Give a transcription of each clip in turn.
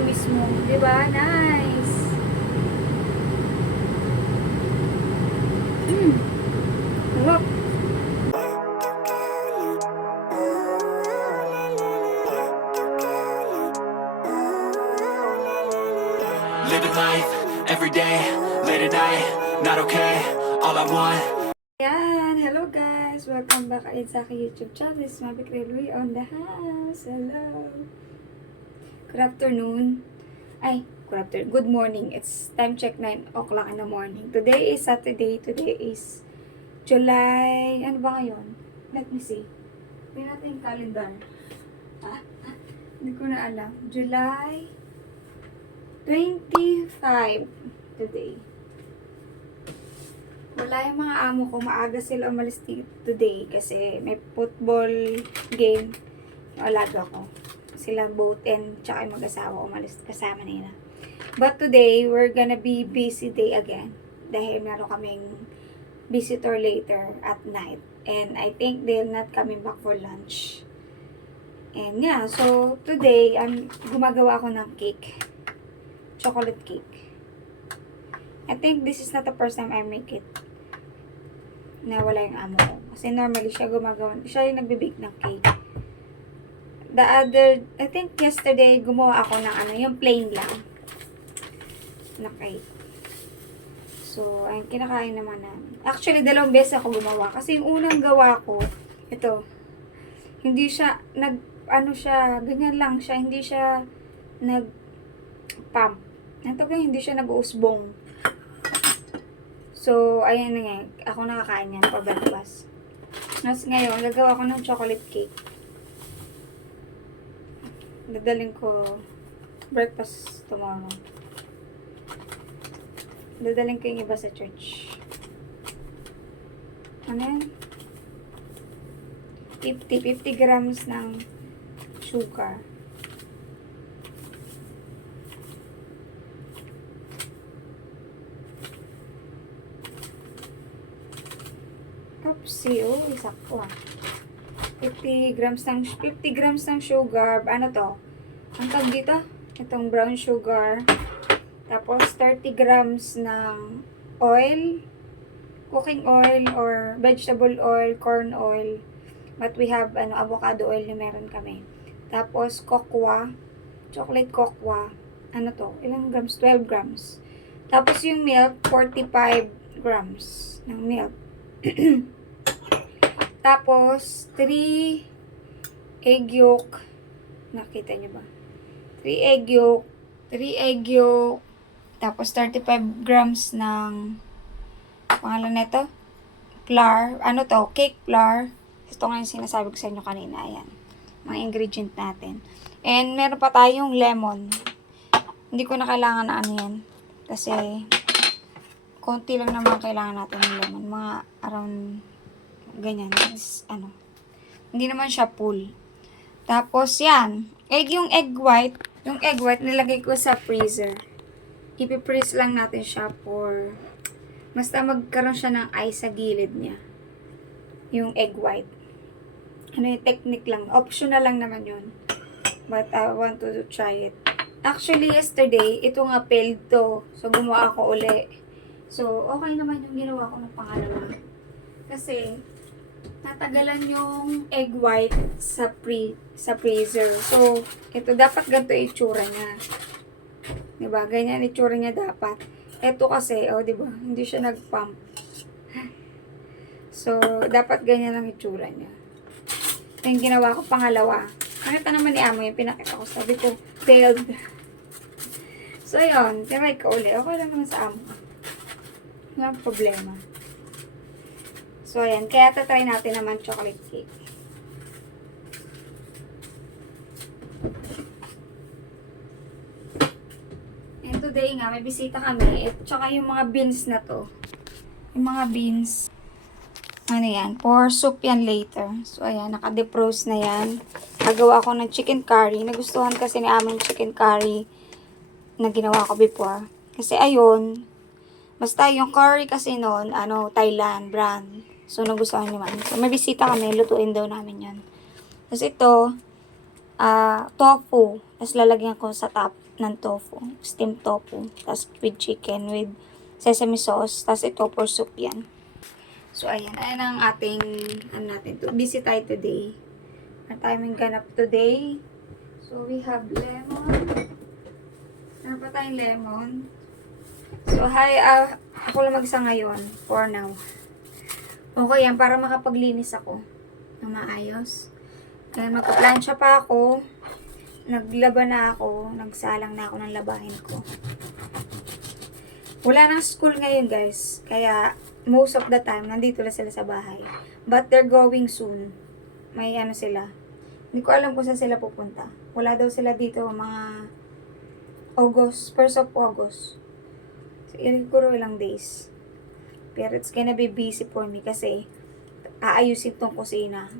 bahay mismo. Diba? Nice. Look. Living life, every day, late at night, not okay, all I want. Yan, hello guys! Welcome back again sa aking YouTube channel. This is Mavic Railway on the house. Hello! Good afternoon. Good morning. It's time check 9 o'clock in the morning. Today is Saturday. Today is July... Ano ba ngayon? Let me see. Tingnan natin yung calendar. Hindi ko na alam. July 25 today. Wala yung mga amo ko. Maaga sila umalis today kasi may football game yung alaga ko. Sila both and tsaka yung mag-asawa umalis kasama nila. But today, we're gonna be busy day again. Dahil meron kaming visitor later at night. And I think they're not coming back for lunch. And yeah, so today, gumagawa ako ng cake. Chocolate cake. I think this is not the first time I make it. Na wala yung amo ko. Kasi normally siya yung nagbe-bake ng cake. I think yesterday, gumawa ako ng yung plain lang. Na cake. So, ayun, kinakain naman namin. Actually, 2 beses ako gumawa. Kasi yung unang gawa ko, ito, hindi siya, ganyan lang siya. Hindi siya nag-pump. Hindi siya nag-uusbong. So, ayan na nga. Ako nakakain yan, pabalabas. Tapos ngayon, gagawa ko ng chocolate cake. Dadaling ko breakfast tomorrow. Dadaling ko yung iba sa church. Ano yan? 50 grams ng sugar. Oopsie, sakto 50 grams ng sugar. Ano to? Ang tawag dito? Itong brown sugar. Tapos 30 grams ng oil, cooking oil or vegetable oil, corn oil. But we have avocado oil na meron kami. Tapos cocoa, chocolate cocoa. Ano to? Ilang grams? 12 grams. Tapos yung milk, 45 grams ng milk. Tapos 3 egg yolk. Nakita niyo ba? 3 egg yolk. Tapos 35 grams ng pangalan nito, flour. Ano to? Cake flour. Ito nga yung sinasabi ko sa inyo kanina. Ayan. Mga ingredient natin. And meron pa tayong lemon. Hindi ko na kailangan na yan. Kasi konti lang naman kailangan natin ng lemon. Mga around ganyan. Hindi naman siya full. Tapos yan. Yung egg white. Yung egg white nilagay ko sa freezer. Ipiprease lang natin siya for basta magkaroon siya ng ice sa gilid niya. Yung egg white. Yung technique lang. Optional lang naman yun. But I want to try it. Actually, yesterday, ito nga failed to. So, gumawa ako uli. So, okay naman yung ginawa ko ng pangalawa. Kasi, natagalan yung egg white sa freezer. So, ito dapat ganito itsura niya. Diba? Ganyan itsura niya dapat. Ito kasi, diba? Hindi siya nag-pump. So, dapat ganyan lang itsura niya. Ito yung ginawa ko pangalawa. Nakita naman ni Amo yung pinakita ko. Sabi ko, failed. So, yun. Try ko ulit. Okay lang naman sa Amo. Walang problema. So, ayan. Kaya tatry natin naman chocolate cake. And today nga, may bisita kami. At saka yung mga beans na to. Yung mga beans. Ano yan? For soup yan later. So, ayan. Naka-defrost na yan. Nagawa ko ng chicken curry. Nagustuhan kasi ni Amo yung chicken curry na ginawa ko before. Kasi ayun. Basta yung curry kasi noon, Thailand brand. So, nagustuhan naman. So, may bisita kami. Lutuin daw namin yan. Tapos ito, tofu. Tapos lalagyan ko sa top ng tofu. Steamed tofu. Tapos with chicken, with sesame sauce. Tapos ito for soup yan. So, ayan. Ayan ang ating, ano natin. Busy tayo today. Ang timing ganap today. So, we have lemon. Ano pa tayong lemon? So, hi. Ako lang mag-isa ngayon. For now. Okay yan. Para makapaglinis ako. Na maayos. Ayan, magpa-plancha pa ako. Naglaba na ako. Nagsalang na ako ng labahin ko. Wala nang school ngayon, guys. Kaya, most of the time, nandito lang sila sa bahay. But they're going soon. May ano sila. Hindi ko alam kung saan sila pupunta. Wala daw sila dito mga August, 1st of August. So, siguro ilang days. Pero it's gonna be busy for me kasi aayusin tong kusina.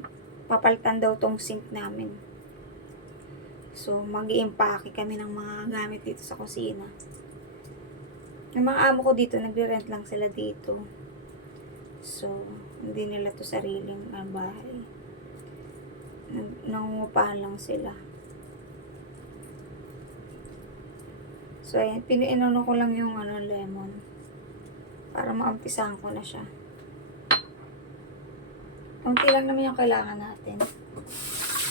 Papalitan daw tong sink namin. So, mag-i-impake kami ng mga gamit dito sa kusina. Yung mga amo ko dito, nagre-rent lang sila dito. So, hindi nila to sariling bahay. Nangungupahan lang sila. So, ayan. Piniinono ko lang yung lemon. Para maumpisahan ko na siya. Kunti lang naman yung kailangan natin.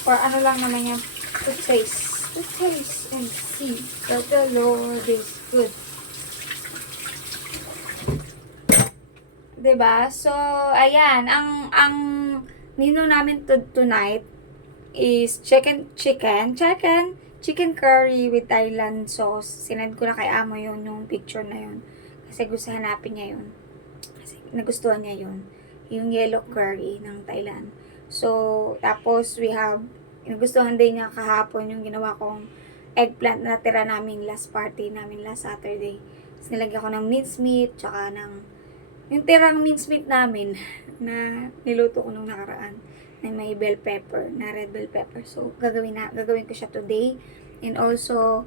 Or ano lang naman yan. To taste. To taste and see that the Lord is good. Diba? So, ayan. Ang menu namin tonight is chicken curry with Thailand sauce. Sinend ko na kay Amo yun, yung picture na yun. Kasi gusto hanapin niya yun. Kasi nagustuhan niya yun. Yung yellow curry ng Thailand. So, tapos we have, nagustuhan din niya kahapon yung ginawa kong eggplant na natira namin last party namin last Saturday. Tapos nilagyan ko ng mincemeat, tsaka ng yung tirang mincemeat namin na niluto ko nung nakaraan na may bell pepper, na red bell pepper. So, gagawin ko siya today. And also,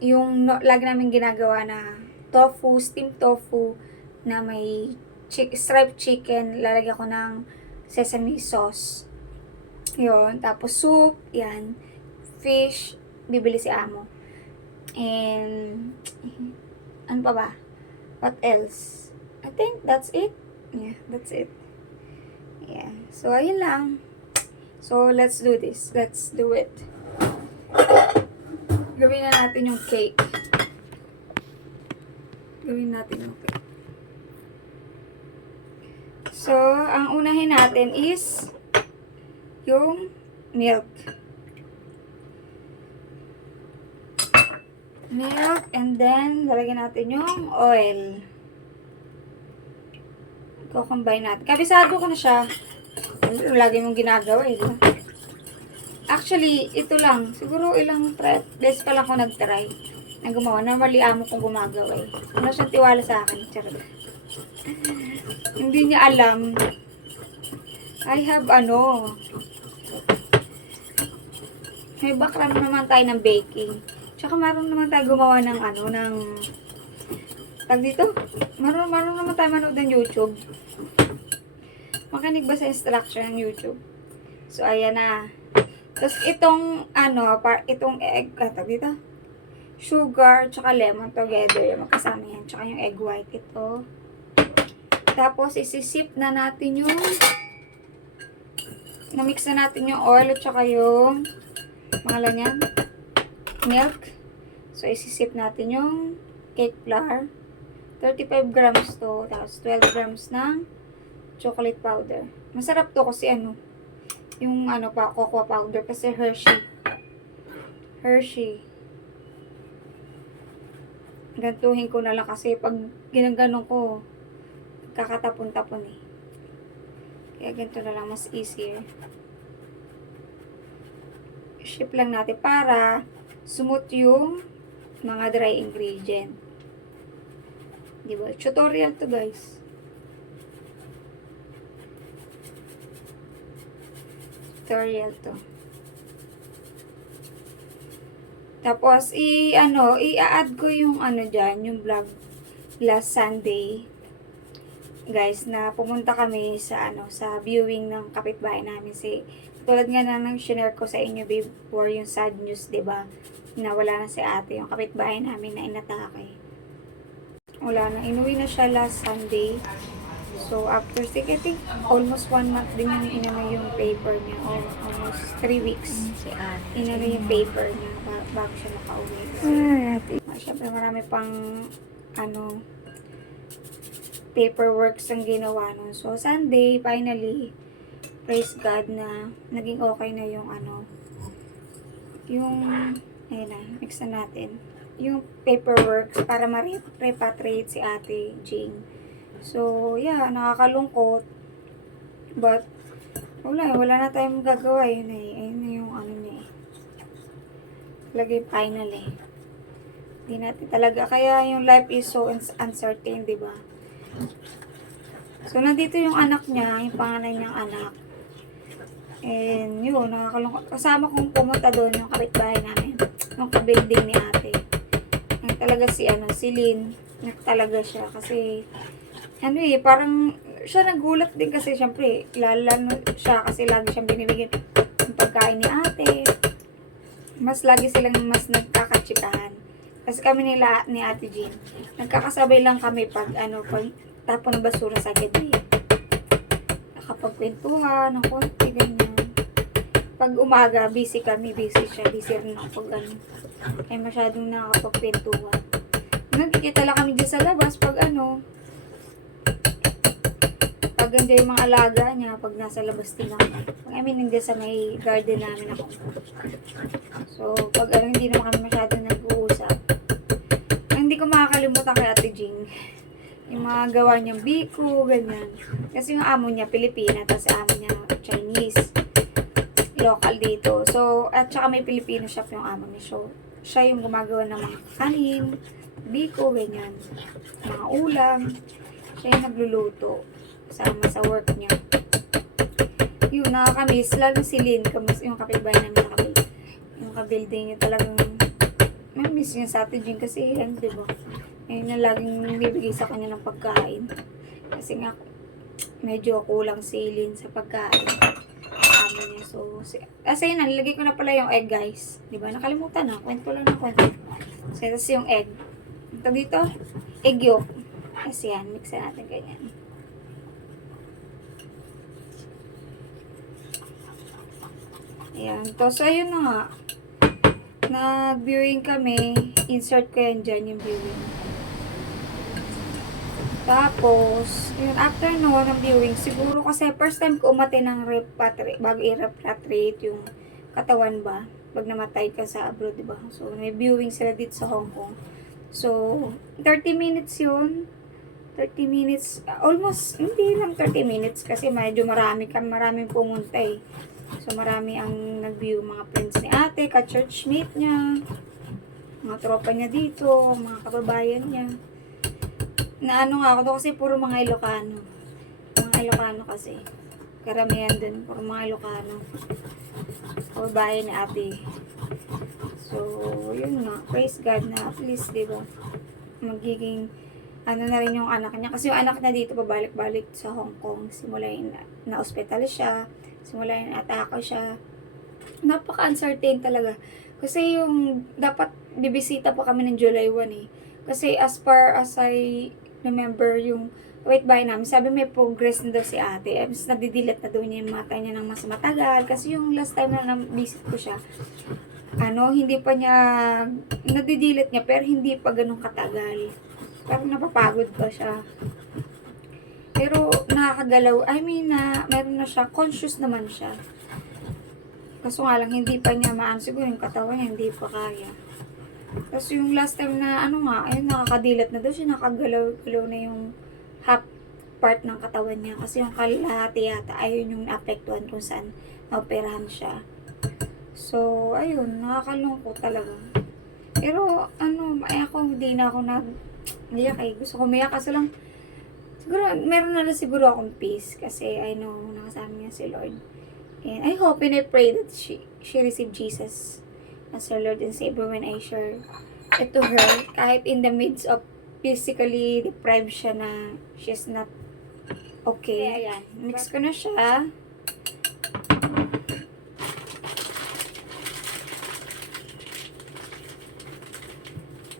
yung lagi namin ginagawa na tofu, steamed tofu na may striped chicken, lalagyan ko ng sesame sauce. Yun. Tapos soup, yan. Fish, bibili si Amo. And, ano pa ba? What else? I think that's it. Yeah, that's it. Yeah. So, ayun lang. So, let's do this. Let's do it. Gawin na natin yung cake. Gawin natin yung cake. So, ang unahin natin is yung milk. Milk, and then, lalagyan natin yung oil. Combine natin. Kabisado ko na siya. Lagi mong ginagawa eh. Diba? Actually, ito lang. Siguro ilang beses pa lang ako nag-try na gumawa. Normally, Amo kong gumagawa eh. Wala siyang tiwala sa akin. Charot. Hindi niya alam. I have may background naman tayo ng baking. Tsaka marunong naman tayo gumawa ng tag dito. Marunong naman tayo manood ng YouTube. Makinig ba sa instruction ng YouTube? So, ayan na. Tapos, itong egg, tag dito. Sugar, tsaka lemon together. Magkasama yan. Tsaka yung egg white ito. Tapos, isisip na natin yung na-mix na natin yung oil at tsaka yung pangalan yan, milk. So, isisip natin yung cake flour. 35 grams to. Tapos, 12 grams ng chocolate powder. Masarap to kasi yung cocoa powder kasi Hershey. Gantuhin ko na lang kasi pag ginaganon ko, kakatapon-tapon eh. Kaya ganito na lang, mas easier. Ship lang natin para smooth yung mga dry ingredient. Diba? Tutorial to, guys. Tutorial to. Tapos, i-add ko yung dyan, yung vlog last Sunday. Guys, na pumunta kami sa viewing ng kapitbahay namin. Tulad nga na nang share ko sa inyo before yung sad news, 'di ba? nawala na si ate, yung kapitbahay namin na inatake. Wala na, inuwi na siya last Sunday. So, after, I think, almost 1 month din yung inano yung paper niya. Or almost 3 weeks. Si ate. Inano yung paper niya bago siya makauwi. Siyempre, marami pang, paperwork ang ginawa nun. So, Sunday, finally, praise God na naging okay na yung ayun na, mix na natin. Yung paperwork para ma-repatriate si ate Jing. So, yeah, nakakalungkot. But, wala na tayong gagawa. Ayun na yung niya eh. Talaga yung final eh. Hindi natin talaga. Kaya yung life is so uncertain, di ba? So, nandito yung anak niya, yung panganay niyang anak. And, yun, nakakalungkot. Kasama kong pumunta doon, yung kapitbahay namin. Yung kabuilding ni ate. Yung talaga si Lynn. Talaga siya. Kasi, parang, siya nagulat din kasi, syempre, lalo siya kasi lagi siyang binibigyan ng pagkain ni ate. Lagi silang nagkakatsikahan. Kasi kami ni Ate Jean, nagkakasabay lang kami pag tapon ng basura sa gabi. Nakapagkwentuhan ng konti, ganyan. Pag umaga, busy kami, busy siya, busy rin ako pag kaya masyadong nakapagkwentuhan. Nagkikita lang kami dyan sa labas pag pag nandiyan yung mga alaga niya, pag nasa labas din ako. Nandiyan sa may garden namin ako. So, pag hindi naman kami masyadong nag-uusap. Hindi ko makakalimutan kay Ate Jing. Yung mga gawa niyang biko, ganyan. Kasi yung amo niya, Pilipina, tapos amo niya, Chinese. Local dito. So, at saka may Pilipino shop yung amo niya. So, siya yung gumagawa ng mga kanin, biko, ganyan. Mga ulam. Siya yung nagluluto. Sama sa work niya. Yun, nakakamiss. Lalo si Lynn, yung kapitbahay namin yung kabuilding niya talagang miss niya sa Ate Jean kasi di ba? Ayun na laging bibigay sa kanya ng pagkain. Kasi nga, medyo kulang si Lynn sa pagkain. Sabi niya. So, yun na, nilagay ko na pala yung egg, guys. Di ba? Nakalimutan na. Kwento lang ng kwento. So, tapos yung egg. Ito dito, egg yolk. Kasi yan, mix natin ganyan. Ayan. So, ayun na nga. Nag-viewing kami. Insert ko yan dyan, yung viewing. Tapos, yun, after ng viewing, siguro kasi first time ko umate ng bago i-repatriate yung katawan ba, pag namatay ka sa abroad, diba? So, may viewing sila dito sa Hong Kong. So, 30 minutes yun. 30 minutes, almost, hindi lang 30 minutes kasi medyo maraming pumunta eh. So, marami ang nag-view, mga friends ni ate, ka-churchmate niya, mga tropa niya dito, mga kababayan niya. Na nga ako doon kasi puro mga Ilocano. Mga Ilocano kasi. Karamihan din, puro mga Ilocano. Kababayan ni ate. So, yun nga. Praise God na at least, diba, magiging na rin yung anak niya. Kasi yung anak niya dito pabalik-balik sa Hong Kong. Simula yung na-hospital siya. Simula yung atake siya. Napaka-uncertain talaga. Kasi yung dapat bibisita pa kami ng July 1 eh. Kasi as far as I remember yung by namin, sabi may progress na daw si ate. Mas nadidilat na daw niya yung mata niya ng mas matagal. Kasi yung last time na visit ko siya, hindi pa niya, nadidilat niya pero hindi pa ganun katagal. Parang napapagod pa siya. Pero nakakagalaw, meron na siya, conscious naman siya. Kaso nga lang, hindi pa niya siguro yung katawan niya, hindi pa kaya. Tapos yung last time na, nakakadilat na daw siya, nakagalaw na yung half part ng katawan niya. Kasi yung kalahati yata, ayun yung naapektuhan kung saan naoperahan siya. So, ayun, nakakalungkot talaga. Pero, hindi na ako nag-iyak eh. Gusto ko umiyak kasi lang, siguro, meron na siguro akong peace kasi I know nakasama niya si Lord. And I hope and I pray that she received Jesus as her Lord and Savior when I share it to her. Kahit in the midst of physically deprived siya na she's not okay. Ayan. Mix ko na siya.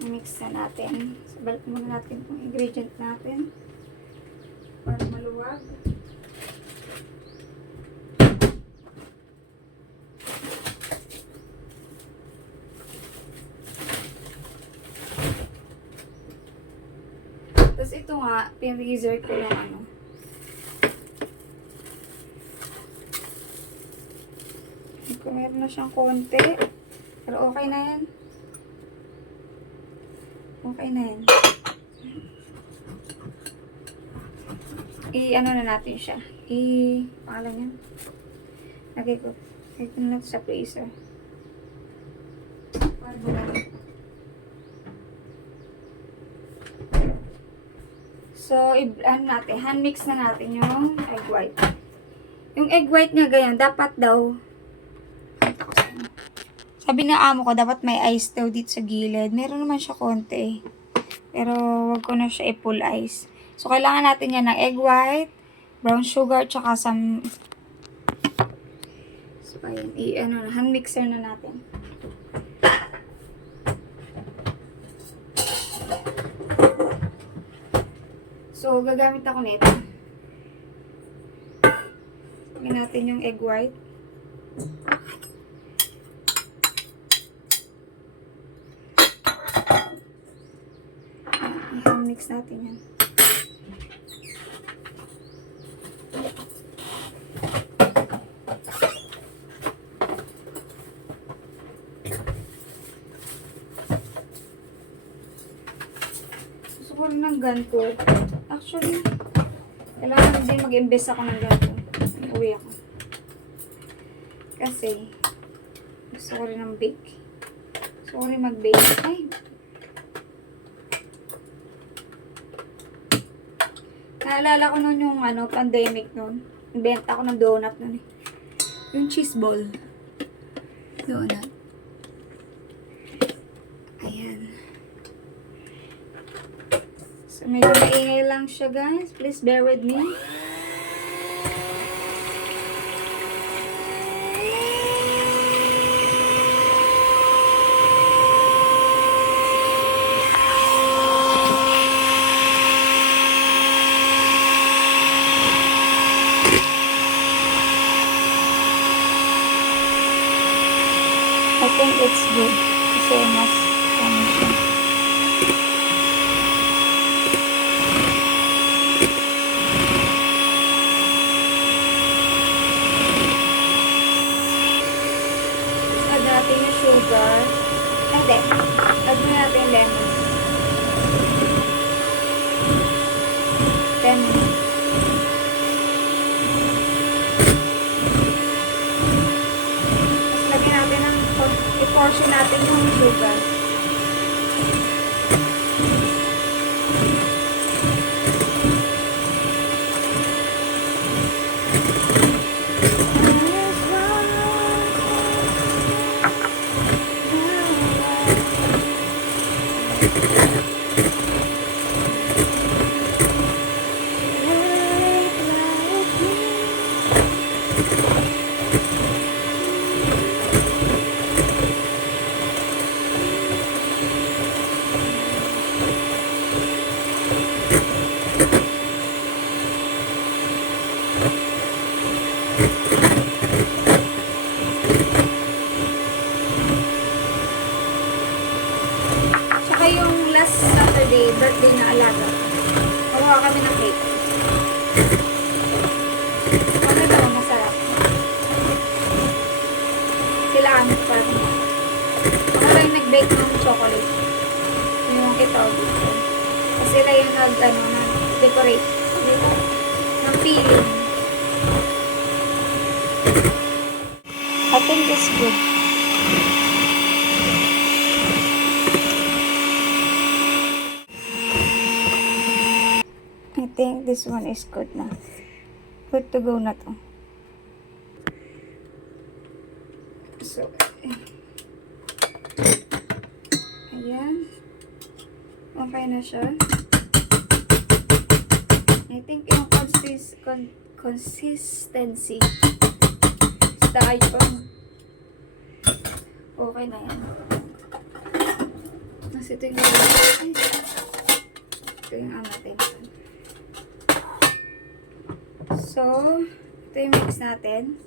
Mix na natin. So, balik muna natin yung ingredient natin. Para maluwag. Tapos ito nga, pin-reserve ko yung ano. Kung meron na siyang konti. Pero okay na yan. Okay na yan. I-ano na natin siya. Pangalan yan. Lagay ko na natin sa freezer. Para bulan. So, ano natin, hand mix na natin yung egg white. Yung egg white nga ganyan, dapat daw, sabi na amo ko, dapat may ice daw dito sa gilid. Meron naman siya konti. Pero, wag ko na siya i-pull ice. So, kailangan natin yan ng egg white, brown sugar, tsaka some, so, ayun, hand mixer na natin. So, gagamit ako nito. Lagyan natin yung egg white. I-mix natin yan. Gusto ko rin ng ganito. Actually, kailangan din mag-invest ako ng ganito. Uwi ako. Kasi, gusto ko rin ng bake. Gusto ko rin mag-bake. Ay! Naalala ko nun yung pandemic nun. Benta ko ng donut nun eh. Yung cheese ball. Donut. Ayan. So, medyo maingay lang siya, guys. Please bear with me. I think it's good. Kasi mas ano siya. Add natin yung sugar. Hindi. Add mo natin yung lemon. Lemon. I-portion natin yung sugar. Tsaka yung last Saturday, birthday na alaga. Kumawa kami ng cake. Okay naman, masarap. Kailangan mo pa rin. Ako lang yung nag-bake ng chocolate. Yung kitawag dito. Kasi sila yung nag-decorate. Ng feeling. I think it's good. I think this one is good na. Good to go na to. So, ayan. Okay na siya. I think yung consistency. Style pa. Okay na yan. Tapos ito yung ay, ito yung natin. So, ito yung mix natin.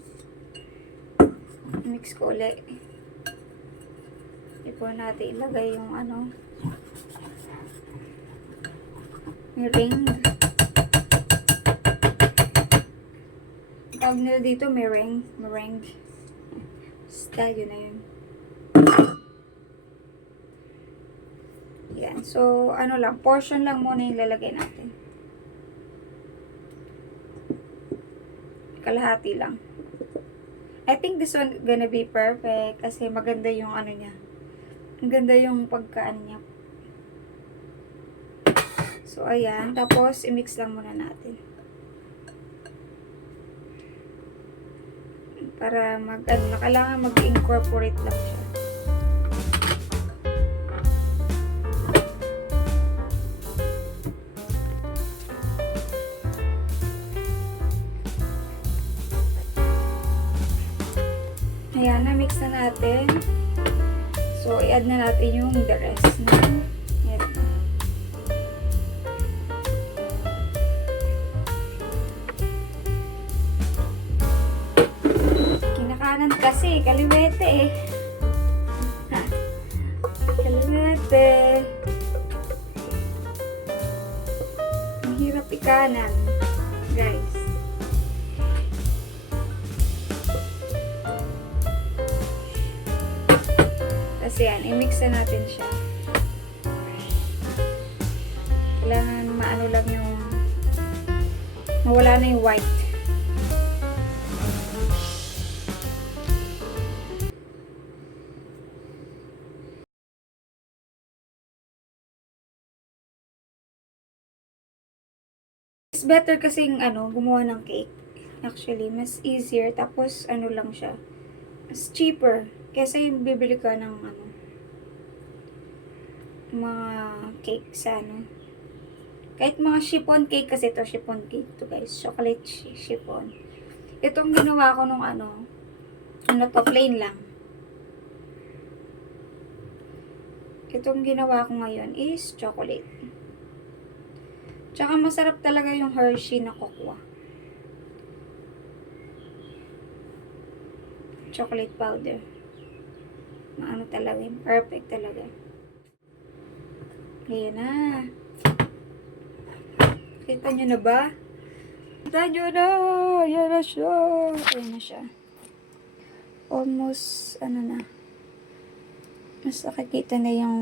Mix ko ulit. Ito natin ilagay yung meringue. Tawag nila dito meringue. Basta yun na yun. Yan. So, lang, portion lang muna yung lalagay natin. Kalahati lang. I think this one gonna be perfect kasi maganda yung niya. Maganda yung pagkaan niya. So, ayan. Tapos, i-mix lang muna natin. Para kailangan mag-incorporate lang siya. Ayan, na-mix na natin. So, i-add na natin yung the rest ng ito. Kinakanan kasi, kaliwete eh. Ha. Kaliwete. Ang hirap ikanan, guys. Kasi yan, i-mix na natin siya. Kailangan maano lang yung mawala na yung white. It's better kasing gumawa ng cake. Actually, mas easier. Tapos lang siya. Mas cheaper. Kesa yung bibili ka ng mga cake sa kahit mga chiffon cake kasi ito, chiffon cake to guys. Chocolate chiffon. Itong ginawa ko nung plain lang. Itong ginawa ko ngayon is chocolate. Tsaka masarap talaga yung Hershey na cocoa. Chocolate powder. Talaga yun. Perfect talaga. Ayan na. Kita nyo na ba? Kita nyo na! Ayan na siya. Ayan na siya. Almost, na. Mas nakikita na yung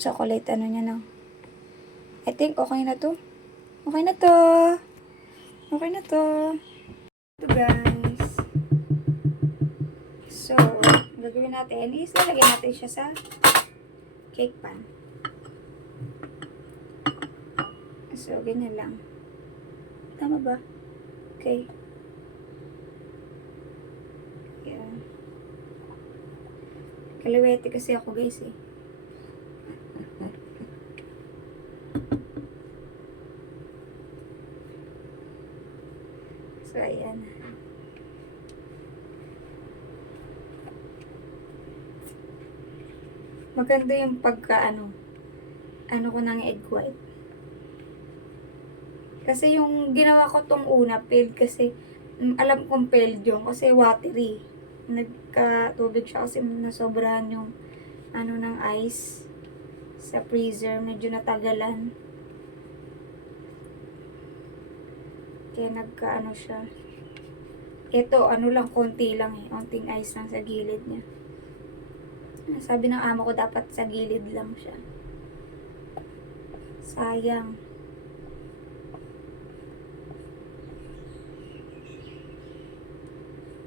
chocolate niya na. I think okay na to. Okay na to. Okay na to. Ito guys. So, gagawin natin is lalagyan natin siya sa cake pan. So, ganyan lang. Tama ba? Okay. Yan. Kaliwete kasi ako guys eh. So, ayan. Maganda yung pagka ko ng egg white. Kasi yung ginawa ko tong una, failed kasi, alam kong failed yung, kasi watery. Nagkatubig siya kasi nasobrahan yung, ng ice sa freezer. Medyo natagalan. Kaya siya. Ito, lang, konti lang eh. Konting ice lang sa gilid niya. Sabi ng amo ko, dapat sa gilid lang siya. Sayang.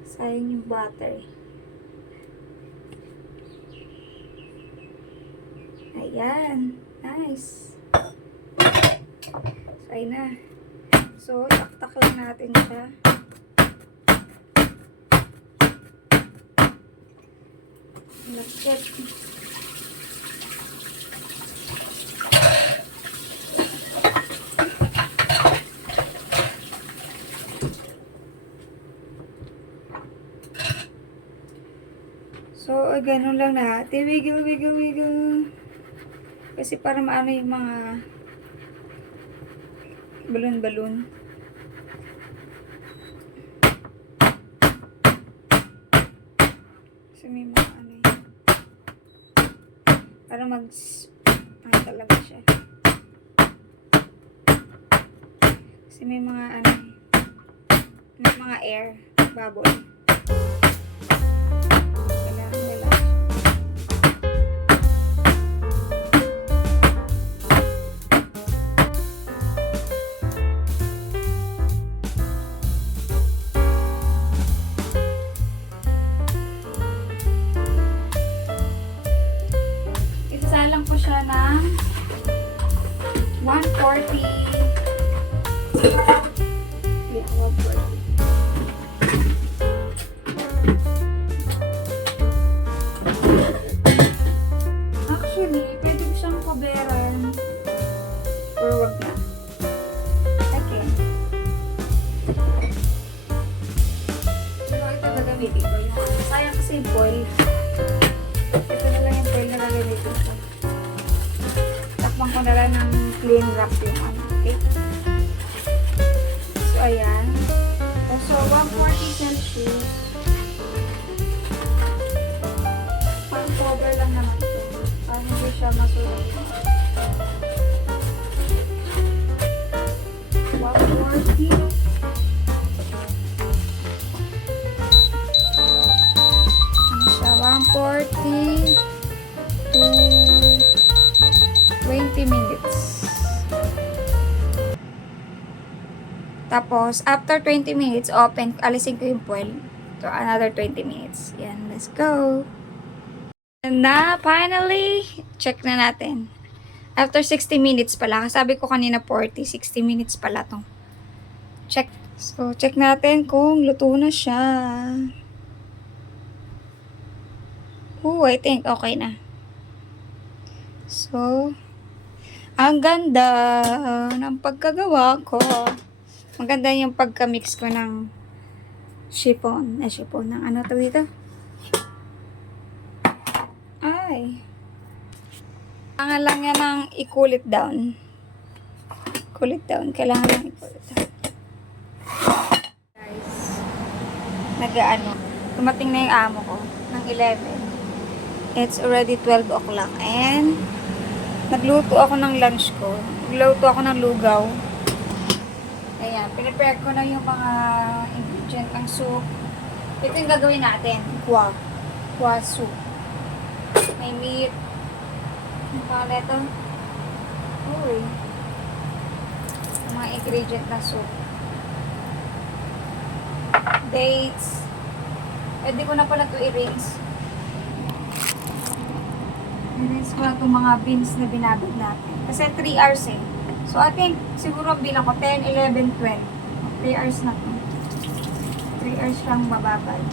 Sayang yung butter. Ayan. Nice. So, ayun na. So, taktak lang natin siya. Lagkit. So, So, ganun lang na. Wiggle, wiggle, wiggle. Kasi para maano yung mga balon-balon. Kasi may mga ano yun. Para ano talaga siya. Kasi may mga ano, may mga air bubble. Kailangan wala siya. Isasalang ko siya ng 140. Yeah, 140. Actually, pwede ko siyang kaberan. Or wag na. Okay. Pero ito gagamitin ko yung sayang kasi yung foil. Ito na lang yung foil na gagamitin ko. Takpan ko na lang ng clean wrap yung ano. Okay? So, ayan. So, 140 Celsius. Pang cover lang naman ito. Para hindi siya masunog. 140. Ano siya? 140 to 20 minutes. Tapos, after 20 minutes, open, alisin ko yung foil. So, another 20 minutes. Yan, let's go. And na, finally, check na natin. After 60 minutes pala. Sabi ko kanina 40, 60 minutes pala to. Check. So, check natin kung luto na siya. I think okay na. So, ang ganda ng pagkagawa ko. Maganda yung pagka-mix ko ng chiffon. Chiffon ng ano to dito? Ay. Kailangan lang yan ng i-cool it down. Cool it down. Kailangan lang i-cool it down. Guys, nag-ano. Tumating na yung amo ko ng 11. It's already 12 o'clock. And nagluto ako ng lunch ko. Nagluto ako ng lugaw. Ayan, pinipare ko na yung mga ingredient ng soup. Ito yung gagawin natin. Kwa soup. May meat. Ang pangalan ito? Uy. Yung mga ingredient ng soup. Dates. Pwede ko na pala ito i-rinse. I-rinse ko na itong mga beans na binabad natin. Kasi 3 hours eh. So, I think, siguro bilang ko, 10, 11, 12. 3 hours na to. 3 hours lang mababad.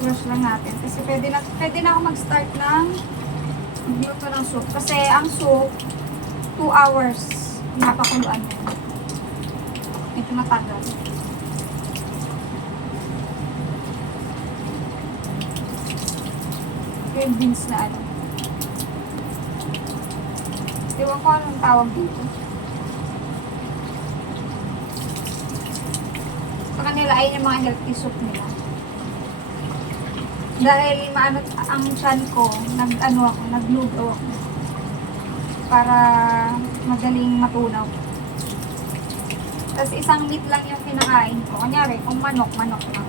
Wash lang natin. Kasi pwede na ako mag-start ng magluto ng soup. Kasi ang soup, 2 hours napakuluan mo. Ito matagal. Yung beans na ano. Ewan ko anong tawag dito. Sa kanila ay yung mga healthy soup nila. Dahil maano ang tiyan ko, naglugaw ako. Para madaling matunaw. Tapos isang meat lang yung kinakain ko. Kunyari, kung manok lang.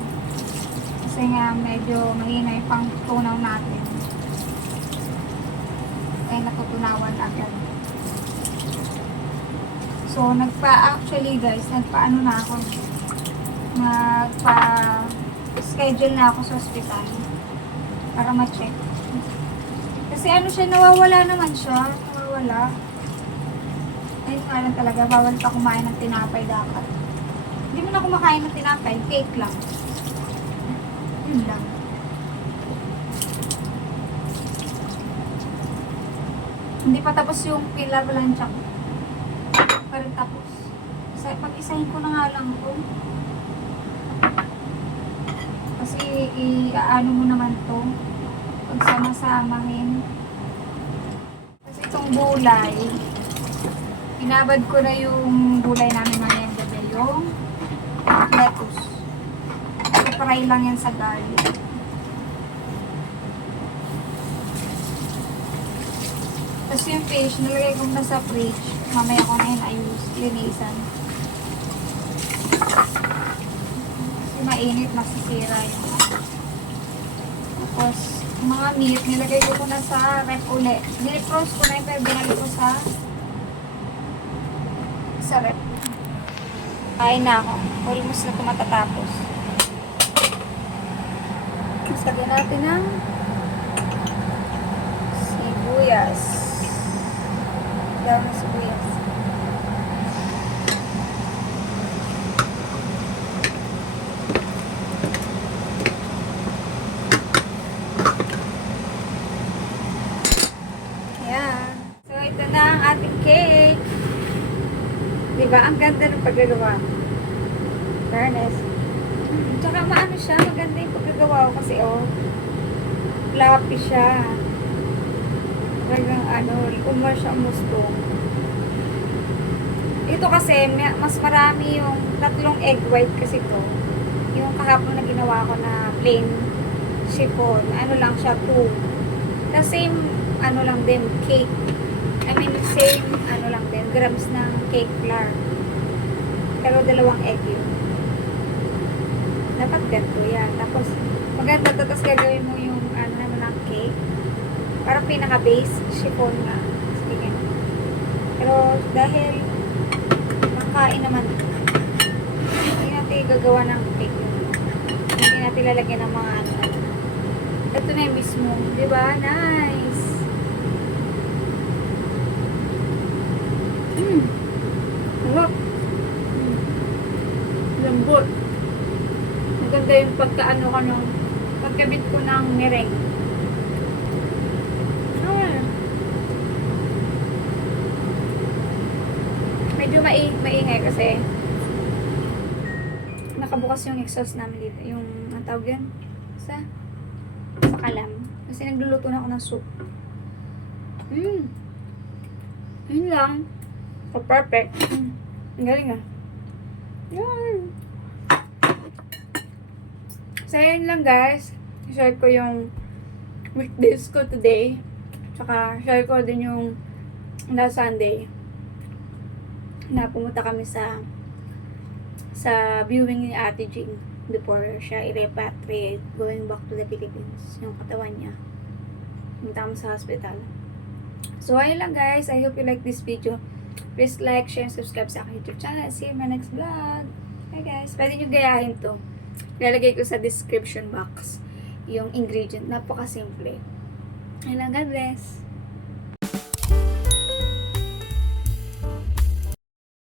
Kasi nga medyo mahina yung pang tunaw natin. Ay natutunawan agad. So, actually guys, nagpaano na ako. Schedule na ako sa ospital. Para ma-check. Kasi ano siya, nawawala naman siya. Nawawala. Ayun nga lang talaga, bawal pa kumain ng tinapay dapat. Hindi mo na kumakain ng tinapay, cake lang. Yun lang. Hindi pa tapos yung pinabalansya ko. Parang tapos. Pag-isahin ko na nga lang ito. i-ano mo naman to. Pagsama-samahin. Kasi itong gulay, inabad ko na yung gulay namin ngayon gabi, yung lettuce. I-fry lang yan sa garlic. Tapos yung fish, nilagay ko na sa fridge. Mamaya ko na yun ayos, linisan. Kasi mainit, masisira yun. Tapos, yung mga meat, nilagay ko na sa ref uli. Nilipros ko na yun, pero binalik ko sa ref. Kain na ako. Almost na ito matatapos. Sagyan natin ng sibuyas. Daw na sibuyas. Ayan. So, ito na ang ating cake. Diba? Ang ganda ng paggagawa. Fairness. Tsaka maano siya, maganda yung pagkagawa ko kasi fluffy siya. Talagang umar siya ang gusto. Ito kasi, mas marami yung 3 egg white kasi to. Yung kahapon na ginawa ko na plain chiffon, lang siya 2. The same, lang din, cake. Same, lang din, grams ng cake flour. Pero 2 egg yun. Dapat ganito yan. Tapos, maganda to. Tapos gagawin mo yung ng cake. Parang pinaka-base, chiffon nga. Sige ganun. Pero dahil makain naman, hindi natin gagawa ng cake yun. Hindi natin lalagyan ng mga Ito na yung mismo. Diba? Nice! Sarap! Lambot! Maganda yung pagkabit ko ng meringue. Medyo maingay kasi nakabukas yung exhaust namin dito. Yung, ang tawag yan? Sa kalam. Kasi nagluluto na ako ng soup. Yun lang. So, perfect. Ang galing ah. Yan. So, yun lang guys. Share ko yung weekdays ko today. Tsaka, share ko din yung last Sunday na pumunta kami sa viewing ni Ate Jing before siya i-repatriate going back to the Philippines. Yung katawan niya. Pumunta kami sa hospital. So, ayun lang guys. I hope you like this video. Please like, share, and subscribe sa aking YouTube channel. See you in my next vlog. Hi guys. Pwede nyo gayahin to. Ilalagay ko sa description box yung ingredient. Napaka-simple. Ayun lang. God bless.